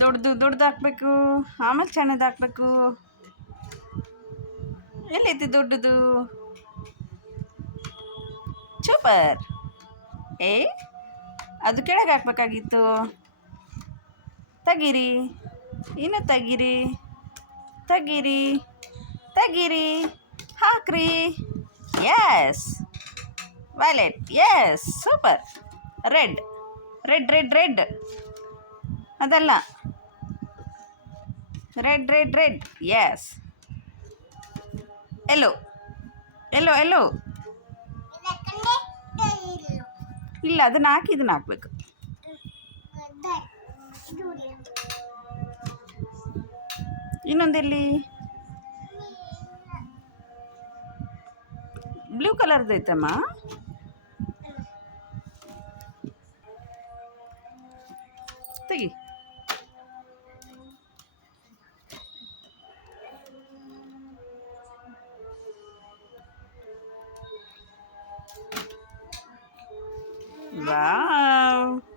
ದೊಡ್ಡದು ಹಾಕ್ಬೇಕು, ಆಮೇಲೆ ಸಣ್ಣದು ಹಾಕ್ಬೇಕು. ಎಲ್ಲೈತಿ ದೊಡ್ಡದು? ಸೂಪರ್. ಏ ಅದು ಕೆಳಗೆ ಹಾಕ್ಬೇಕಾಗಿತ್ತು. ತೆಗೀರಿ, ಇನ್ನೂ ತೆಗೀರಿ, ತೆಗೀರಿ, ತೆಗೀರಿ, ಹಾಕ್ರಿ. Yes, violet. Yes, super. Red red red red ಅದಲ್ಲ, red red red. Yes. Yellow yellow yellow ಇಲ್ಲ, ಅದನ್ನ ಹಾಕಿ ಇದನ್ನ ಹಾಕ್ಬೇಕು. ಇನ್ನೊಂದೆಲ್ಲಿ? ಬ್ಲೂ ಕಲರ್ದು ಐತಮ್ಮ. ತೆಗಿ. ವಾವ್.